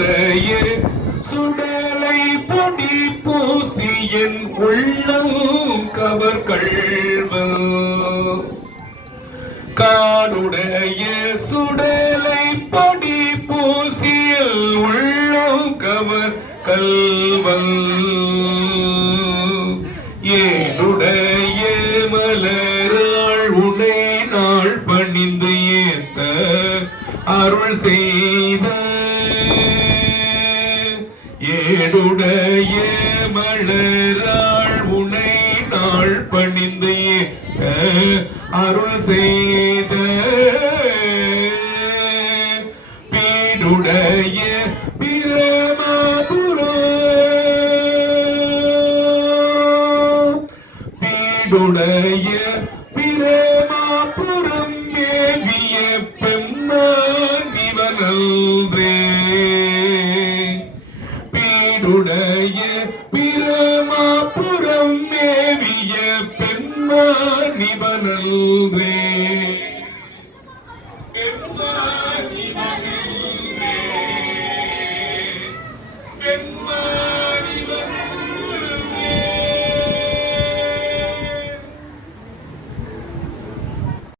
உடைய சுடலை பொடி பூசி என் உள்ளம் கவர் கல்வ காடுடைய சுடலை பொடி பூசியில் உள்ளம் கவர் கல்வல் ஏனுடைய மலராள் உடை நாள் பணிந்து ஏத்த அருள் செய்த ஏடுடைய மலராள் உனை நாள் பணிந்து அருள் செய்த பீடுடைய பிரமபுரம் பீடுடைய பிரமாபுரம் பெருடைய பிரமாபுரம் மேவிய பெண்மானிவனல்வே பெண்மா